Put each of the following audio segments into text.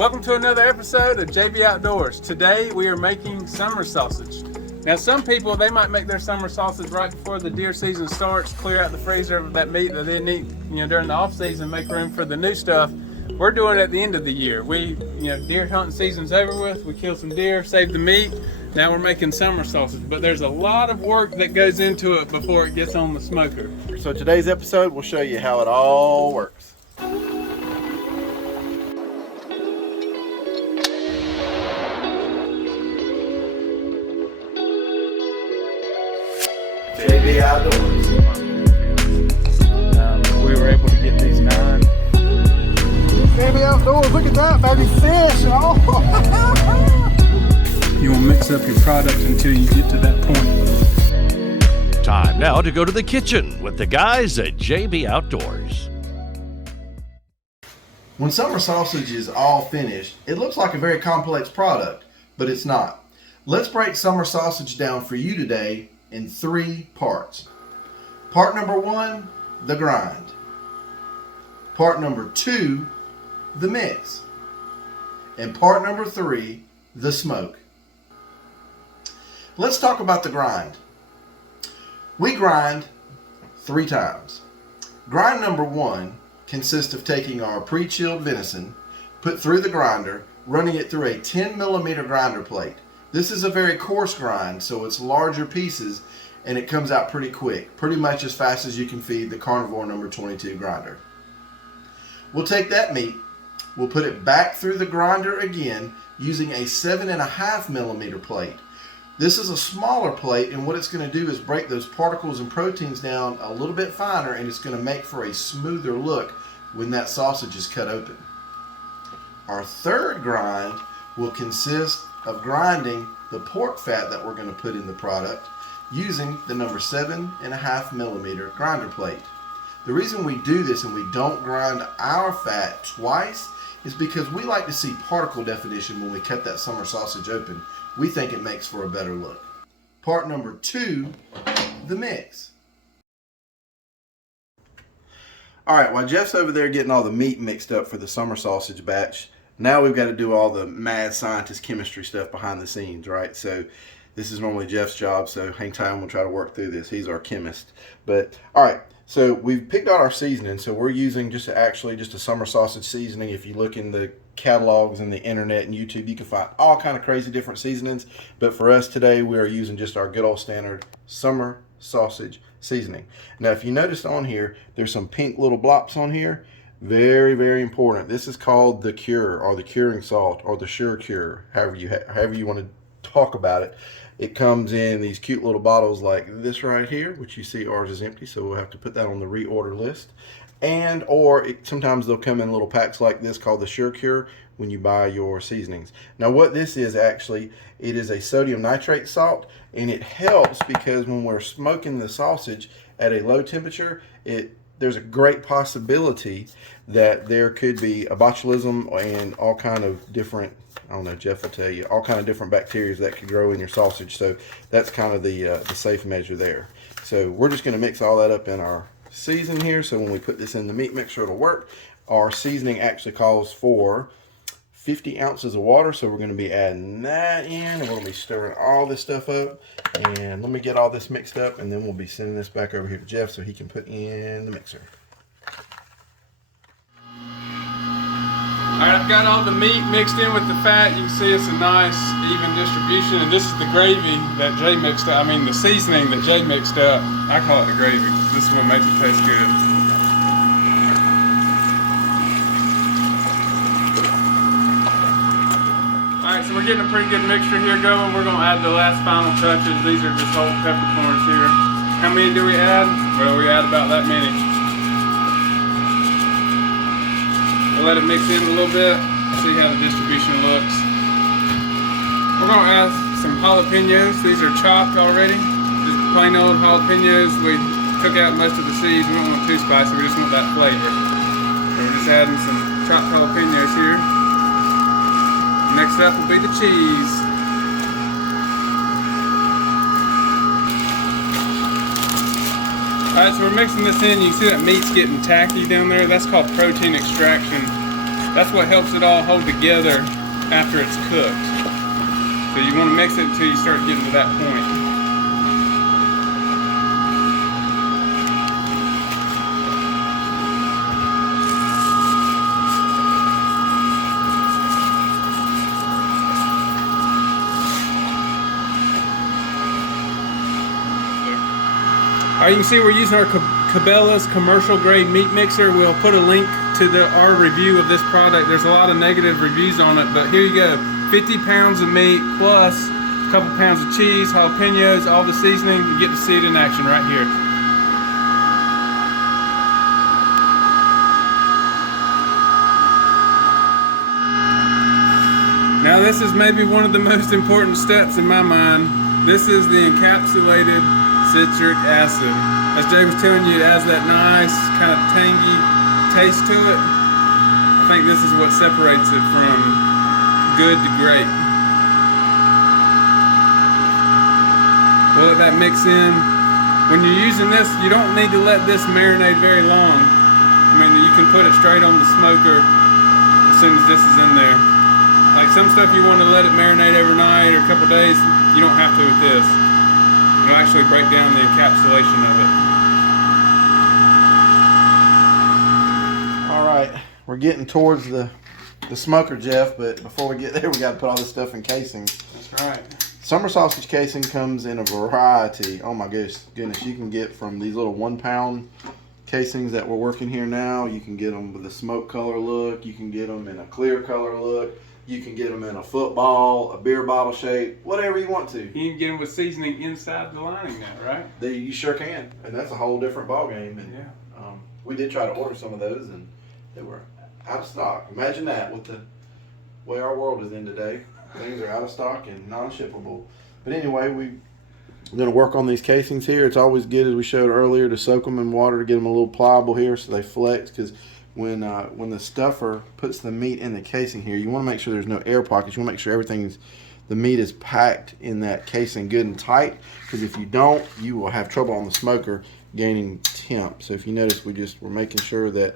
Welcome to another episode of JB Outdoors. Today we are making summer sausage. Now some people, they might make their summer sausage right before the deer season starts, clear out the freezer of that meat that they need, during the off season, make room for the new stuff. We're doing it at the end of the year. Deer hunting season's over with. We kill some deer, save the meat. Now we're making summer sausage, but there's a lot of work that goes into it before it gets on the smoker. So today's episode will show you how it all works. JB Outdoors. We were able to get these 9. JB Outdoors, look at that, baby fish. Oh. You will mix up your product until you get to that point. Time now to go to the kitchen with the guys at JB Outdoors. When summer sausage is all finished, it looks like a very complex product, but it's not. Let's break summer sausage down for you today in 3 parts. Part number 1, the grind. Part number 2, the mix. And part number 3, the smoke. Let's talk about the grind. We grind 3 times. Grind number 1 consists of taking our pre-chilled venison, put through the grinder, running it through a 10mm grinder plate. This is a very coarse grind, so it's larger pieces and it comes out pretty quick, pretty much as fast as you can feed the carnivore number 22 grinder. We'll take that meat, we'll put it back through the grinder again using a 7.5mm plate. This is a smaller plate, and what it's going to do is break those particles and proteins down a little bit finer, and it's going to make for a smoother look when that sausage is cut open. Our third grind will consist of grinding the pork fat that we're going to put in the product using the number 7.5mm grinder plate. The reason we do this and we don't grind our fat twice is because we like to see particle definition when we cut that summer sausage open. We think it makes for a better look. Part number 2, the mix. Alright, while Jeff's over there getting all the meat mixed up for the summer sausage batch, now we've got to do all the mad scientist chemistry stuff behind the scenes, right? So this is normally Jeff's job, so hang tight, we'll try to work through this. He's our chemist. But alright, so we've picked out our seasoning. So we're using just a summer sausage seasoning. If you look in the catalogs and the internet and YouTube, you can find all kind of crazy different seasonings. But for us today, we are using just our good old standard summer sausage seasoning. Now, if you noticed on here, there's some pink little blops on here. Very, very important. This is called the cure, or the curing salt, or the sure cure, however you want to talk about it. It comes in these cute little bottles like this right here, which you see ours is empty, so we'll have to put that on the reorder list. Sometimes they'll come in little packs like this called the Sure Cure when you buy your seasonings. Now what this is actually, it is a sodium nitrate salt, and it helps because when we're smoking the sausage at a low temperature, there's a great possibility that there could be a botulism and all kind of different, I don't know, Jeff will tell you, all kind of different bacteria that could grow in your sausage. So that's kind of the safe measure there. So we're just going to mix all that up in our season here. So when we put this in the meat mixer, it'll work. Our seasoning actually calls for 50 ounces of water, so we're going to be adding that in, and we're going to be stirring all this stuff up. And let me get all this mixed up, and then we'll be sending this back over here to Jeff so he can put in the mixer. Alright, I've got all the meat mixed in with the fat. You can see it's a nice even distribution, and this is the gravy that Jay mixed up. The seasoning that Jay mixed up. I call it the gravy. This is what makes it taste good. Alright, so we're getting a pretty good mixture here going. We're going to add the last final touches. These are just whole peppercorns here. How many do we add? Well, we add about that many. We'll let it mix in a little bit, see how the distribution looks. We're going to add some jalapenos. These are chopped already. Just plain old jalapenos. We took out most of the seeds. We don't want it too spicy, we just want that flavor. So we're just adding some chopped jalapenos here. Next up will be the cheese. Alright, so we're mixing this in. You can see that meat's getting tacky down there. That's called protein extraction. That's what helps it all hold together after it's cooked. So you want to mix it until you start getting to that point. All right, you can see we're using our Cabela's commercial grade meat mixer. We'll put a link to our review of this product. There's a lot of negative reviews on it, but here you go. 50 pounds of meat plus a couple pounds of cheese, jalapenos, all the seasoning. You get to see it in action right here. Now this is maybe one of the most important steps in my mind. This is the encapsulated citric acid. As Jay was telling you, it has that nice kind of tangy taste to it. I think this is what separates it from good to great. We'll let that mix in. When you're using this, you don't need to let this marinate very long. I mean, you can put it straight on the smoker as soon as this is in there. Like some stuff you want to let it marinate overnight or a couple days, you don't have to with this. It'll actually break down the encapsulation of it. All right, we're getting towards the smoker, Jeff, but before we get there, we got to put all this stuff in casings. That's right. Summer sausage casing comes in a variety. Oh my goodness, you can get from these little 1 pound casings that we're working here now. You can get them with a smoke color look. You can get them in a clear color look. You can get them in a football, a beer bottle shape, whatever you want to. You can get them with seasoning inside the lining now, right? You sure can, and that's a whole different ball game. And yeah. We did try to order some of those, and they were out of stock. Imagine that with the way our world is in today. Things are out of stock and non-shippable. But anyway, we're going to work on these casings here. It's always good, as we showed earlier, to soak them in water to get them a little pliable here so they flex, because when the stuffer puts the meat in the casing here, you want to make sure there's no air pockets. You want to make sure the meat is packed in that casing good and tight, because if you don't, you will have trouble on the smoker gaining temp. So if you notice, we're making sure that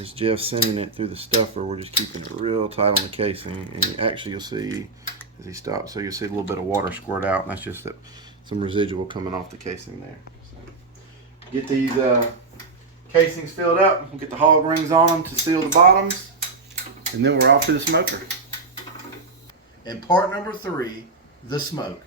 as Jeff's sending it through the stuffer, we're just keeping it real tight on the casing. And actually, you'll see as he stops, so you'll see a little bit of water squirt out, and that's just some residual coming off the casing there. So get these casings filled up. We'll get the hog rings on them to seal the bottoms, and then we're off to the smoker. And part number 3, the smoke.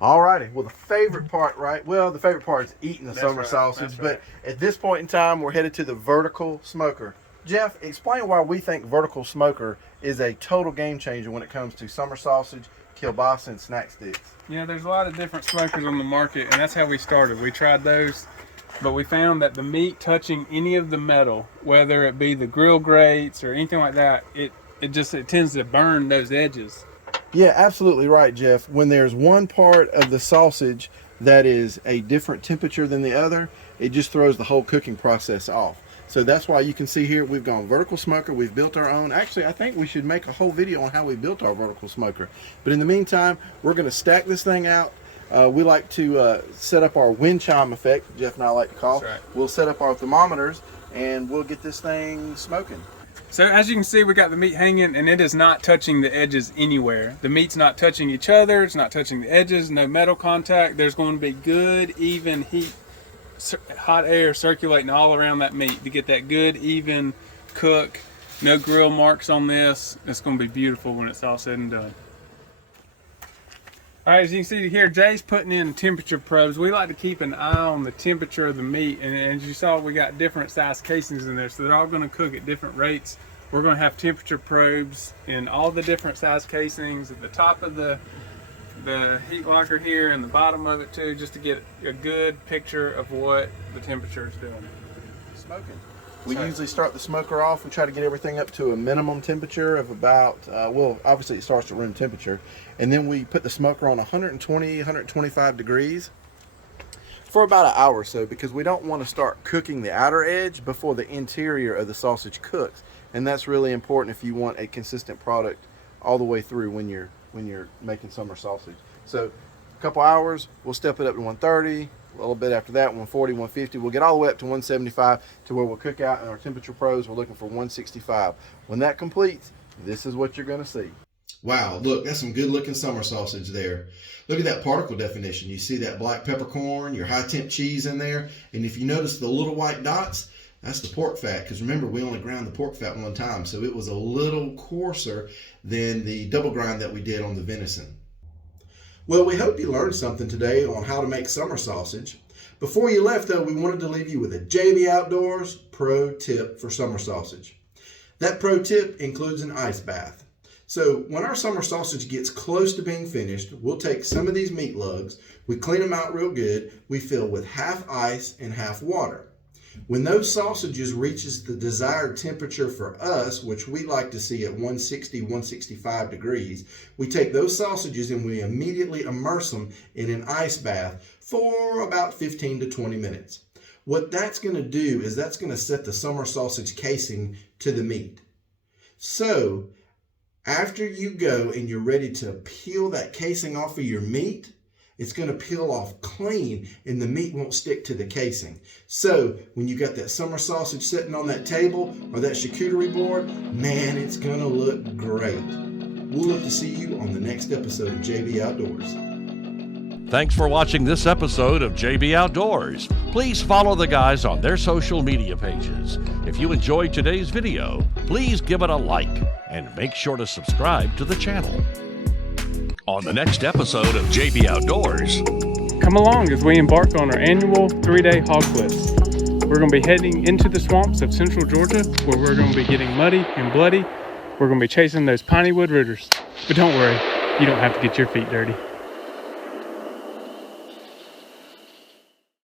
Alrighty, well the favorite part, right? Well, the favorite part is eating the summer sausage, but at this point in time, we're headed to the vertical smoker. Jeff, explain why we think vertical smoker is a total game changer when it comes to summer sausage, kielbasa, and snack sticks. Yeah, there's a lot of different smokers on the market, and that's how we started. We tried those, but we found that the meat touching any of the metal, whether it be the grill grates or anything like that, it tends to burn those edges. Yeah, absolutely right, Jeff. When there's one part of the sausage that is a different temperature than the other, it just throws the whole cooking process off. So that's why you can see here we've gone vertical smoker. We've built our own. Actually, I think we should make a whole video on how we built our vertical smoker. But in the meantime, we're going to stack this thing out. We like to set up our wind chime effect, Jeff and I like to call. That's right. We'll set up our thermometers, and we'll get this thing smoking. So as you can see, we got the meat hanging, and it is not touching the edges anywhere. The meat's not touching each other. It's not touching the edges. No metal contact. There's going to be good, even heat, hot air circulating all around that meat to get that good, even cook. No grill marks on this. It's going to be beautiful when it's all said and done. All right, as you can see here, Jay's putting in temperature probes. We like to keep an eye on the temperature of the meat, and as you saw, we got different size casings in there, so they're all going to cook at different rates. We're going to have temperature probes in all the different size casings at the top of the heat locker here and the bottom of it too, just to get a good picture of what the temperature is doing. Smoking. We usually start the smoker off and try to get everything up to a minimum temperature of about, well, obviously it starts at room temperature. And then we put the smoker on 120, 125 degrees for about an hour or so, because we don't want to start cooking the outer edge before the interior of the sausage cooks. And that's really important if you want a consistent product all the way through when you're making summer sausage. So a couple hours, we'll step it up to 130, a little bit after that, 140, 150. We'll get all the way up to 175 to where we'll cook out. And our temperature pros, we're looking for 165. When that completes, this is what you're going to see. Wow, look, that's some good looking summer sausage there. Look at that particle definition. You see that black peppercorn, your high temp cheese in there. And if you notice the little white dots, that's the pork fat. Because remember, we only ground the pork fat one time. So it was a little coarser than the double grind that we did on the venison. Well, we hope you learned something today on how to make summer sausage. Before you left, though, we wanted to leave you with a JB Outdoors pro tip for summer sausage. That pro tip includes an ice bath. So when our summer sausage gets close to being finished, we'll take some of these meat lugs, we clean them out real good, we fill with half ice and half water. When those sausages reaches the desired temperature for us, which we like to see at 160, 165 degrees, we take those sausages and we immediately immerse them in an ice bath for about 15 to 20 minutes. What that's going to do is that's going to set the summer sausage casing to the meat. So after you go and you're ready to peel that casing off of your meat, it's going to peel off clean and the meat won't stick to the casing. So when you got that summer sausage sitting on that table or that charcuterie board, man, it's going to look great. We'll look to see you on the next episode of JB Outdoors. Thanks for watching this episode of JB Outdoors. Please follow the guys on their social media pages. If you enjoyed today's video, please give it a like and make sure to subscribe to the channel. On the next episode of JB Outdoors, Come along as we embark on our annual 3-day hog blitz. We're going to be heading into the swamps of central Georgia where we're going to be getting muddy and bloody. We're going to be chasing those Piney Wood Rooters. But don't worry, you don't have to get your feet dirty.